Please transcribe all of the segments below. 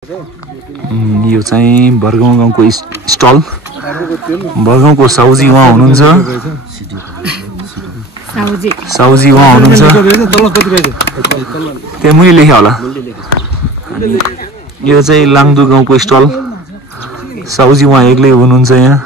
यो चाहिँ बरगाउँ गाउँको स्टल बरगाउँको साउजी उहाँ हुनुहुन्छ साउजी उहाँ हुनुहुन्छ त्यहाँ मैले लेखेँ होला यो चाहिँ लाङदु गाउँको स्टल साउजी उहाँ एक्लै हुनुहुन्छ यहाँ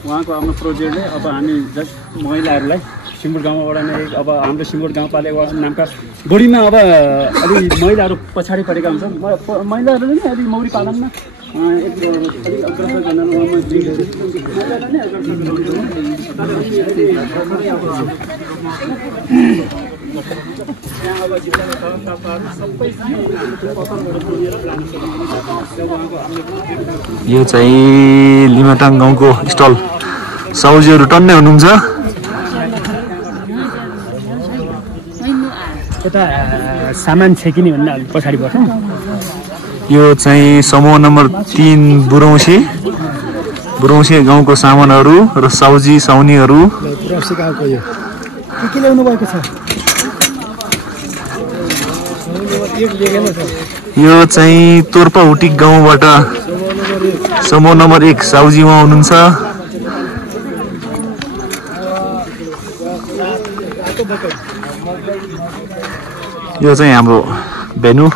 उहाँको आफ्नो प्रोजेक्टले अब हामी जस्ट महिलाहरूलाई सिङ्गुर गाउँबाट नै अब हाम्रो सिङ्गुर गाउँपालिका नामका बढीमा अब अलि महिलाहरू पछाडि परेका हुन्छन् महिलाहरूले नै अलि मौरी पालनमा यो चाहिँ लिमाटाङ गाउँको स्टल साउजीहरू टन्नै हुनुहुन्छ यता सामान छेकिने भन्दा अलि पछाडि पर्छ यो चाहिँ समूह नम्बर 3 बुरौसी गाउँको सामानहरू र साउजी साउनीहरू के ल्याउनु भएको छ यो चाहिँ तोर्पा हुटिक गाउँबाट समूह नम्बर 1 साउजी उहाँ हुनुहुन्छ यो चाहिँ हाम्रो भेन्यू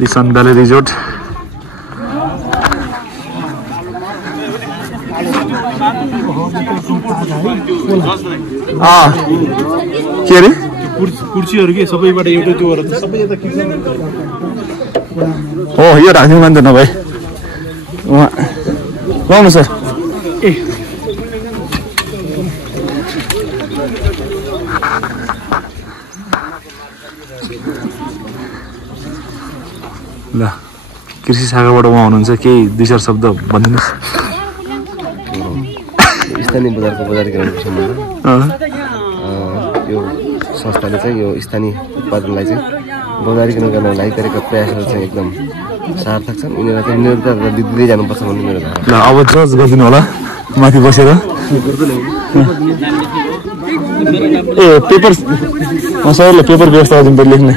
लिसन भ्याली रिजोर्ट के अरे कुर्सीहरू के सबैबाट एउटै त्यो सबै यता किचन हो यो राख्नु मान्दैन भाइ उहाँ लाउनु सर ए ल कृषि शाखाबाट उहाँ हुनुहुन्छ केही 2-4 शब्द भनिदिनुहोस् स्थानीय बजारको बजारीकरणको सम्बन्ध यो संस्थाले चाहिँ यो स्थानीय उत्पादनलाई चाहिँ बजारीकरण गर्न लागि गरेका प्रयासहरू चाहिँ एकदम सार्थक छन् उनीहरूलाई चाहिँ निरन्तर दिँदै जानुपर्छ भन्ने मेरो धारणा। ल अब जज गरिदिनु होला माथि बसेर ए पेपर सरले पेपर व्यवस्था गरिदिनु पर्यो लेख्ने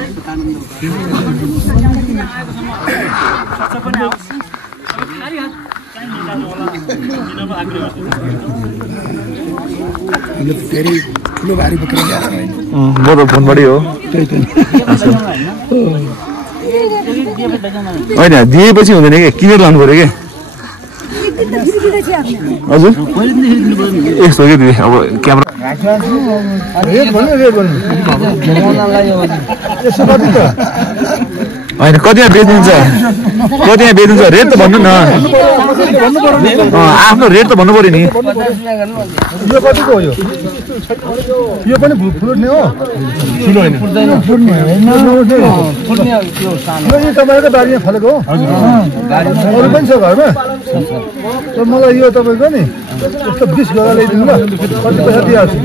म त फोनबाटै हो होइन दिएपछि हुँदैन क्या किनेर लानु पऱ्यो क्या हजुर यस्तो के दिए अब क्यामेरा होइन कतिमा बेच्नुहुन्छ रेट त भन्नु न आफ्नो रेट त भन्नु पर्यो नि यो कतिको हो यो पनि फुट्ने हो तपाईँको बारीमा फलेको हो अरू पनि छ घरमा मलाई यो तपाईँको नि यस्तो 20 गरेर ल्याइदिनु ल कति पैसा दिइहाल्छु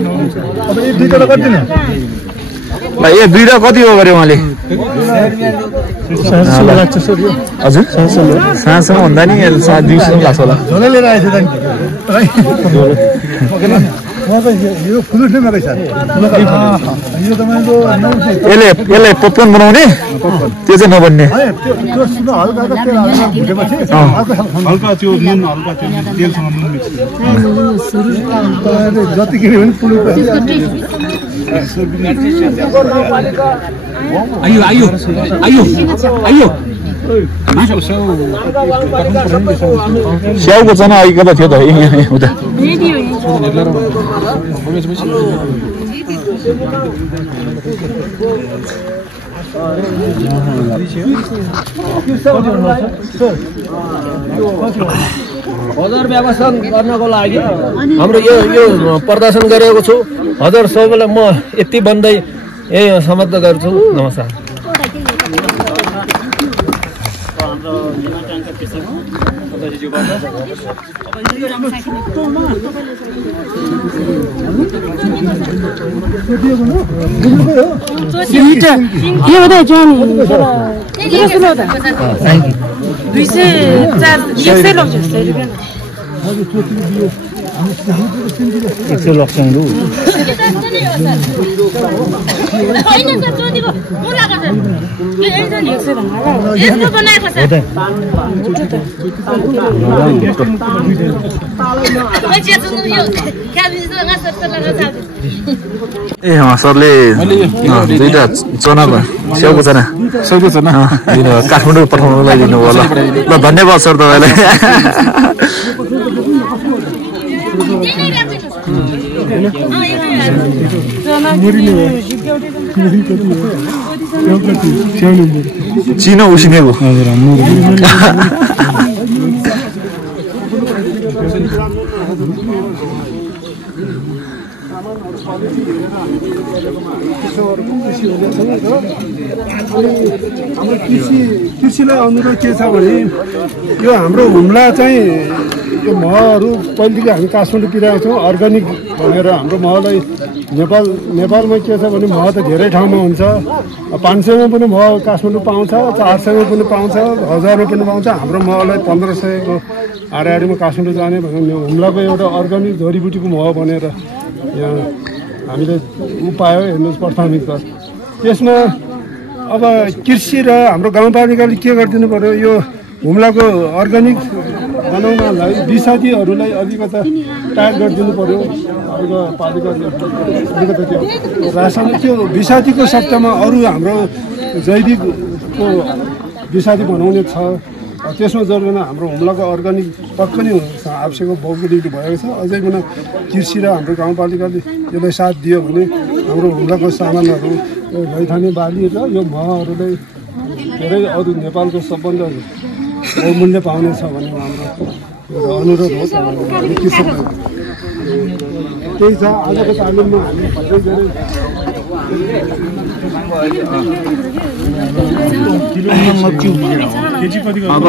अब यो दुईवटा कति दिनु ए दुईवटा कति हो गरे उहाँले हजुर साँझसम्म भन्दा नि 7-200 लाग्छ होला झोला लिएर आएछ यो फुलुट नै मागै छ यो तपाईँको यसले पपकर्न बनाउने त्यो चाहिँ नबन्ने हल्का त्यो नुन हल्का त्यो तेलसँग नुन मिक्स जति किन्यो भने फुलुट आयो स्याउको चना अघि कता थियो त उता बजार व्यवस्था गर्नको लागि हाम्रो यो प्रदर्शन गरेको छु हजुर सबैलाई म यति भन्दै यही समाप्त गर्छु नमस्कार Thank you. 100 लक्षण लु ए सरले दुईटा चनाको स्याउको चना काठमाडौँ पठाउनुको लागि दिनुभयो ल धन्यवाद सर तपाईँलाई चिनो उसिनेको हाम्रो कृषिलाई अनुरोध के छ भने यो हाम्रो हुम्ला चाहिँ यो महहरू पहिलेदेखि हामी काठमाडौँ पिराएको छौँ अर्ग्यानिक भनेर हाम्रो महलाई नेपालमा के छ भने मह त धेरै ठाउँमा हुन्छ 500मा पनि मह काठमाडौँ पाउँछ 400मा पनि पाउँछ 1000मा पनि पाउँछ हाम्रो महलाई 1500को हाराहारीमा काठमाडौँ जाने भने हुम्लाको एउटा अर्ग्यानिक जडीबुटीको मह भनेर यहाँ हामीले पायो हेर्नुहोस् प्राथमिकता त्यसमा अब कृषि र हाम्रो गाउँपालिकाले के गरिदिनु पर्यो यो हुम्लाको अर्ग्यानिक बनाउनलाई विषादीहरूलाई अलिकता टायर गरिदिनु पर्यो अलिकता त्यो रासायनिक त्यो विषादीको सट्टामा अरू हाम्रो जैविकको विषादी बनाउने छ त्यसमा जरुरी हाम्रो हुम्लाको अर्ग्यानिक पक्कै नै आवश्यक भौगोलिक भएको छ अझै पनि कृषि र हाम्रो गाउँपालिकाले यसलाई साथ दियो भने हाम्रो हुम्लाको सामानहरू रैथाने बाली र यो महहरूलाई धेरै अरू नेपालको सबभन्दा बहुमूल्य पाउनेछ भन्ने हाम्रो एउटा अनुरोध हो कृषकलाई त्यही छ आजको तालिममा हामी अब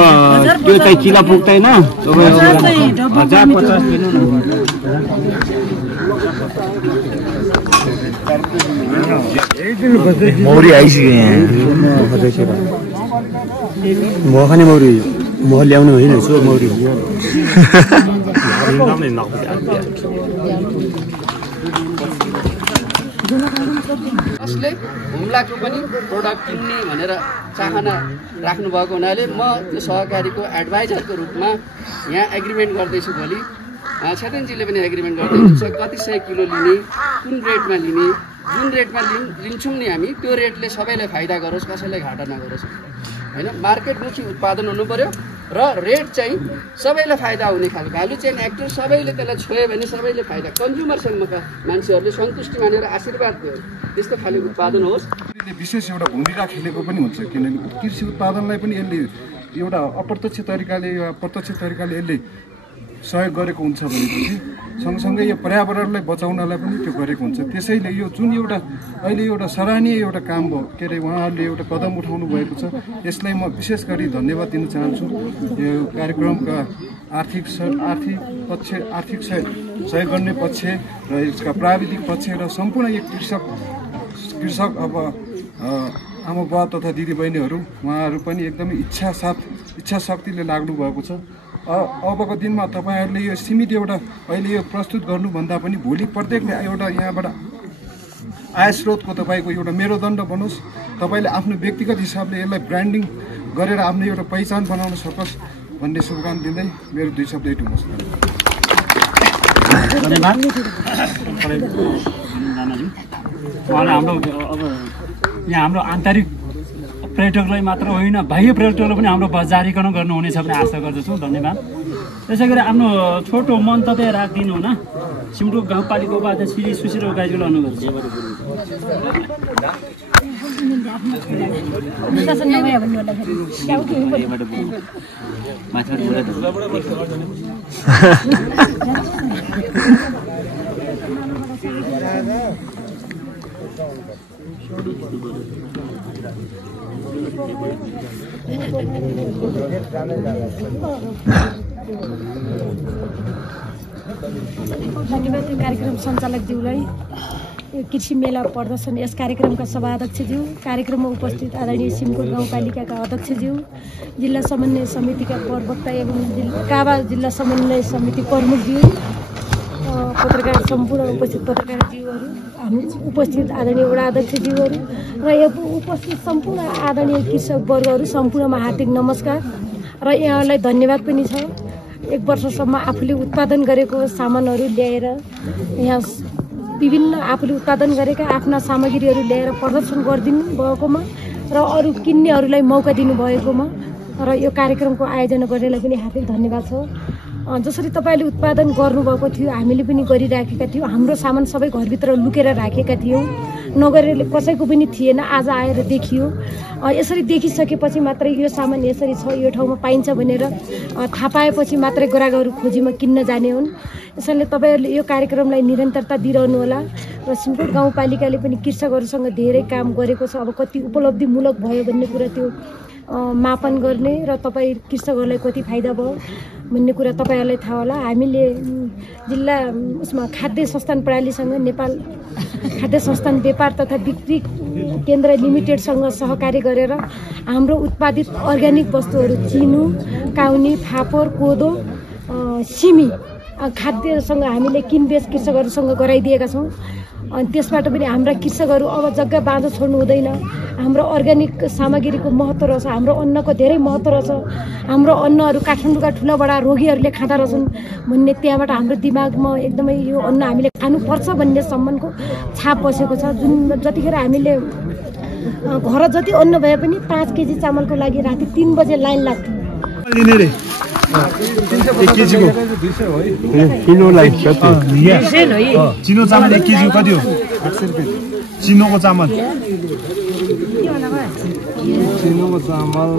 त्यो चाहिँ किलो पुग्दैन मौरी आइसक्यो यहाँ मह खाने मौरी मह ल्याउनु होइन सो मौरी जसले हुम्लाको पनि प्रोडक्ट किन्ने भनेर चाहना राख्नुभएको हुनाले म त्यो सहकारीको एडभाइजरको रूपमा यहाँ एग्रिमेन्ट गर्दैछु भोलि छेतेनजीले पनि एग्रिमेन्ट गर्दैछ कति सय किलो लिने कुन रेटमा लिने जुन रेटमा लिन्छौँ नि हामी त्यो रेटले सबैलाई फाइदा गरोस् कसैलाई घाटा नगरोस् होइन मार्केटमुखी उत्पादन हुनु पर्यो र रेट चाहिँ सबैलाई फाइदा हुने खालको भ्यालु चेन एक्टर सबैले त्यसलाई छोयो भने सबैले फाइदा कन्ज्युमरसम्मका मान्छेहरूले सन्तुष्टि मानेर आशीर्वाद दियो त्यस्तो खाले उत्पादन होस् विशेष एउटा भूमिका खेलेको पनि हुन्छ किनभने कृषि उत्पादनलाई पनि यसले एउटा अप्रत्यक्ष तरिकाले या प्रत्यक्ष तरिकाले यसले सहयोग गरेको हुन्छ भनेपछि सँगसँगै यो पर्यावरणलाई बचाउनलाई पनि त्यो गरेको हुन्छ त्यसैले यो जुन एउटा अहिले एउटा सराहनीय एउटा काम भयो के अरे उहाँहरूले एउटा कदम उठाउनु भएको छ यसलाई म विशेष गरी धन्यवाद दिन चाहन्छु यो कार्यक्रमका आर्थिक सहयोग गर्ने पक्ष र यसका प्राविधिक पक्ष र सम्पूर्ण यो कृषक अब आमा बुवा तथा दिदीबहिनीहरू उहाँहरू पनि एकदमै इच्छा शक्तिले लाग्नु भएको छ अबको दिनमा तपाईहरुले यो सीमित एउटा अहिले यो प्रस्तुत गर्नुभन्दा पनि भोलि प्रत्येकले एउटा यहाँबाट आय स्रोतको तपाईको एउटा मेरुदण्ड बनोस् तपाईले आफ्नो व्यक्तिगत हिसाबले यसलाई ब्रान्डिङ गरेर आफ्नो एउटा पहिचान बनाउन सकोस् भन्ने शुभकामना दिँदै मेरो दुई शब्द टुङ्ग्याउँछु यहाँ हाम्रो आन्तरिक पर्यटकलाई मात्र होइन बाह्य पर्यटकलाई पनि हाम्रो बजारीकरण गर्नुहुनेछ भन्ने आशा गर्दछु धन्यवाद त्यसै गरी आफ्नो छोटो मन्तव्य राखिदिनु हुन सिमटोक गाउँपालिका उपाध्यक्ष श्री सुशील ओकाइज्यूले अनुरोध धन्यवाद कार्यक्रम सञ्चालकज्यूलाई कृषि मेला प्रदर्शन यस कार्यक्रमका सभाध्यक्षज्यू कार्यक्रममा उपस्थित आदरणीय सिमकोट गाउँपालिकाका अध्यक्षज्यू जिल्ला समन्वय समितिका प्रवक्ता एवं काभा जिल्ला समन्वय समिति प्रमुखज्यू पत्रकार सम्पूर्ण उपस्थित पत्रकारज्यूहरू, हामी उपस्थित आदरणीय वडा अध्यक्षज्यूहरू र यो उपस्थित सम्पूर्ण आदरणीय कृषक वर्गहरू सम्पूर्णमा हार्दिक नमस्कार र यहाँलाई धन्यवाद पनि छ। 1 वर्षसम्म आफूले उत्पादन गरेको सामानहरू ल्याएर यहाँ विभिन्न आफूले उत्पादन गरेका आफ्ना सामग्रीहरू ल्याएर प्रदर्शन गरिदिनु भएकोमा र अरू किन्नेहरूलाई मौका दिनुभएकोमा र यो कार्यक्रमको आयोजना गर्नेलाई पनि हार्दिक धन्यवाद छ। जसरी तपाईँले उत्पादन गर्नुभएको थियो हामीले पनि गरिराखेका थियौँ। हाम्रो सामान सबै घरभित्र लुकेर राखेका थियौँ, नगरेर कसैको पनि थिएन। आज आएर देखियो। यसरी देखिसकेपछि मात्रै यो सामान यसरी छ, यो ठाउँमा पाइन्छ भनेर थाहा पाएपछि मात्रै ग्राहकहरू खोजीमा किन्न जाने हुन्। यसैले तपाईँहरूले यो कार्यक्रमलाई निरन्तरता दिइरहनु होला र सिमकोट गाउँपालिकाले पनि कृषकहरूसँग धेरै काम गरेको छ। अब कति उपलब्धिमूलक भयो भन्ने कुरा त्यो मापन गर्ने र तपाईँ कृषकहरूलाई कति फाइदा भयो भन्ने कुरा तपाईँहरूलाई थाहा होला। हामीले जिल्ला उसमा खाद्य संस्थान प्रणालीसँग नेपाल खाद्य संस्थान व्यापार तथा बिक्री केन्द्र लिमिटेडसँग सहकार्य गरेर हाम्रो उत्पादित अर्ग्यानिक वस्तुहरू चिनु, काउनी, फापर, कोदो, सिमी खाद्यसँग हामीले किनबेच कृषकहरूसँग गराइदिएका छौँ। अनि त्यसबाट पनि हाम्रा कृषकहरू अब जग्गा बाँझो छोड्नु हुँदैन। हाम्रो अर्ग्यानिक सामग्रीको महत्त्व रहेछ, हाम्रो अन्नको धेरै महत्त्व रहेछ। हाम्रो अन्नहरू काठमाडौँका ठुला बडा रोगीहरूले खाँदा रहेछन् भन्ने त्यहाँबाट हाम्रो दिमागमा एकदमै यो अन्न हामीले खानुपर्छ भन्ने सम्मको छाप बसेको छ। जुन जतिखेर हामीले घर जति अन्न भए पनि 5 केजी चामलको लागि राति 3 बजे लाइन लाग्थ्यो। चिनो चामल 1 केजी कति हो? चिनोको चामल चिनोको चामल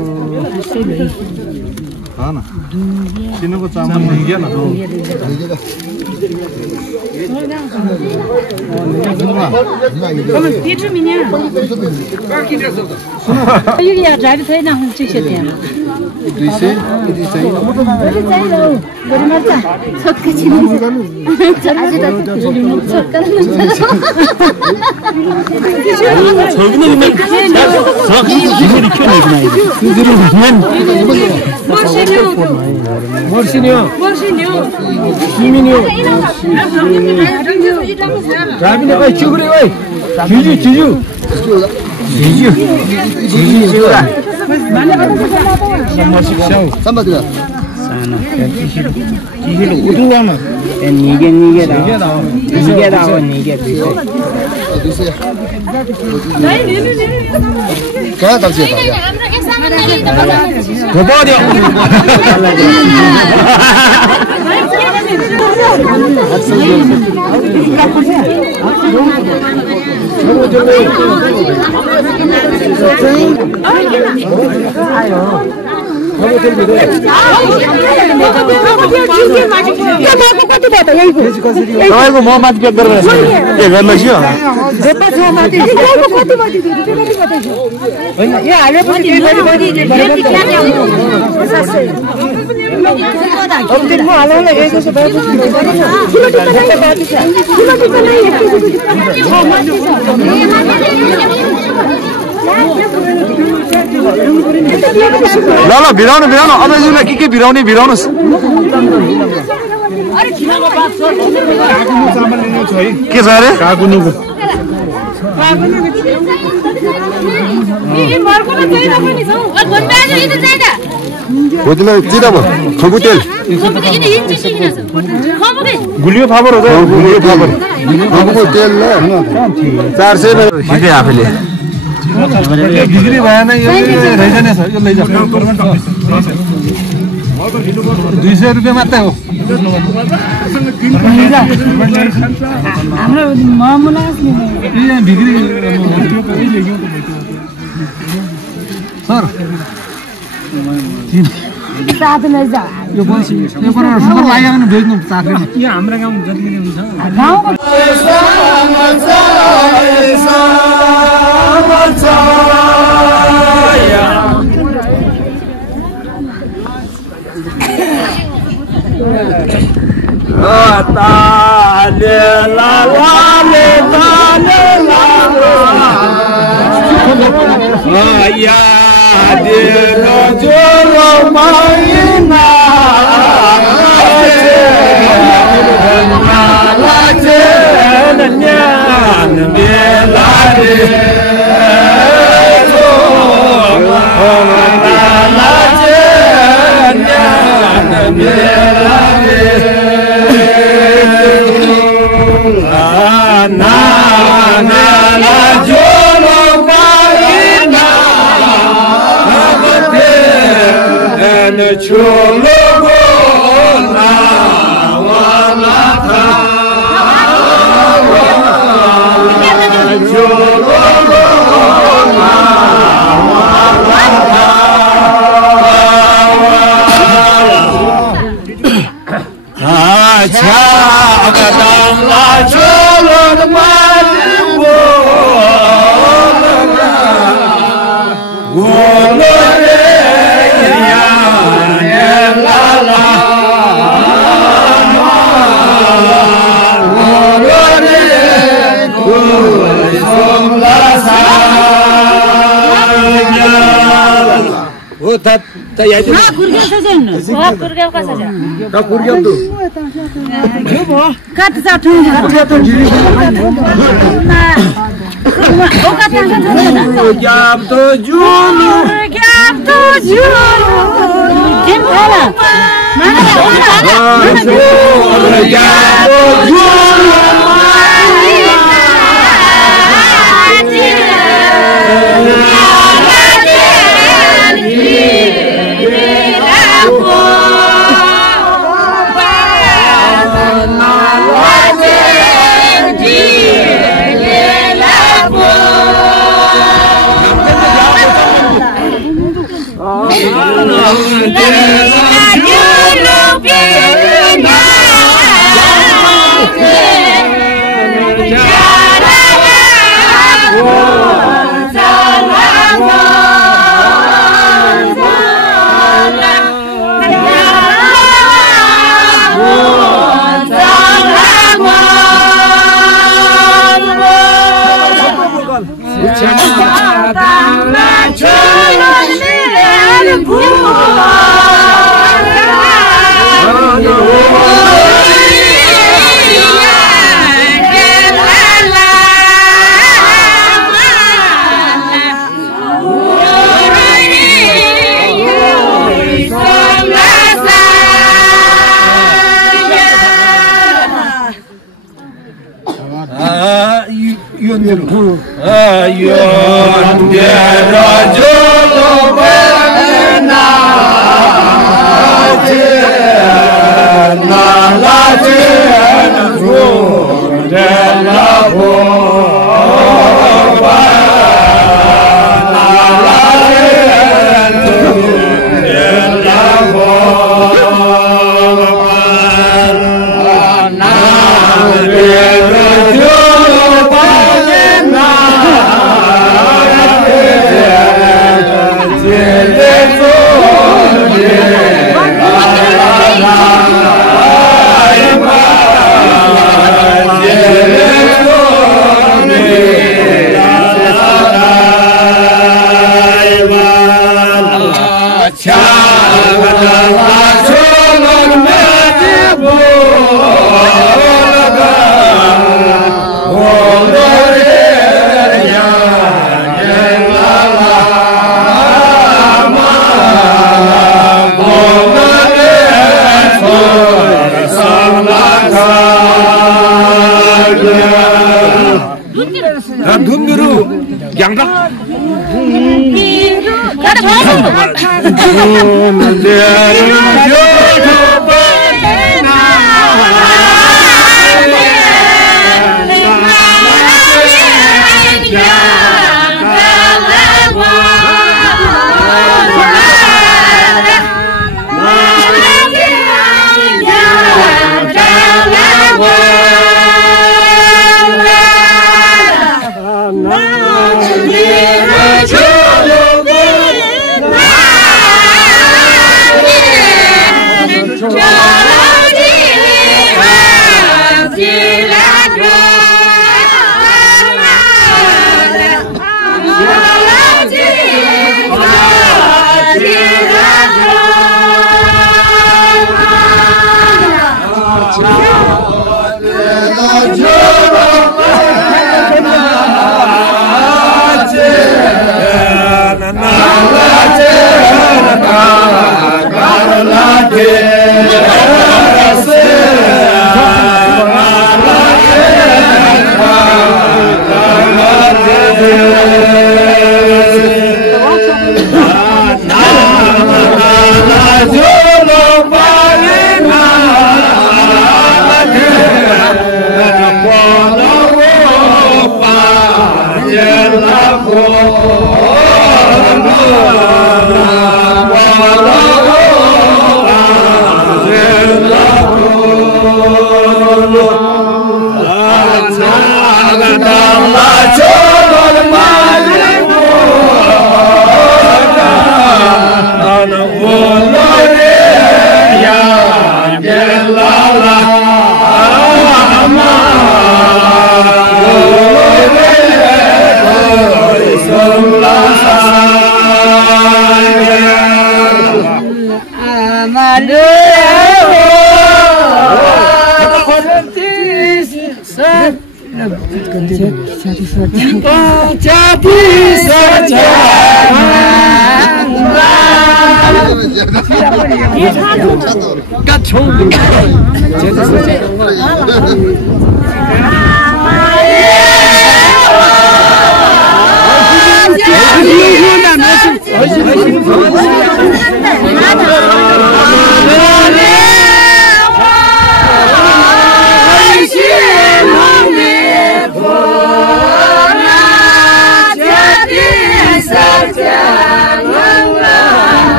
तपाईँको म माथि पेक गरेर के गर्नु छ? ल भिराउनु भिराउनु अझै के भिराउने भिराउनुहोस्। के छ अरे काकुनुको गुलियो फापर हो गुलियो फापर तेल 400 सिधै आफैले बिक्री भएन यो रहेछ यो लैजा 200 रुपियाँ मात्रै हो। हाम्रो मामुला बिक्री सर यो सुपर लाग्यो भने बेच्नु चाख्नु यो हाम्रो गाउँ जति पनि हुन्छ Yeah.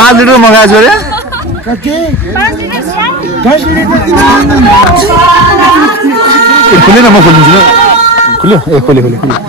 पाँच लिटर मगाएको छु अरे खुल्यो न म खोलिदिन्छु न खुल्यो ए खोल्यो खोल्यो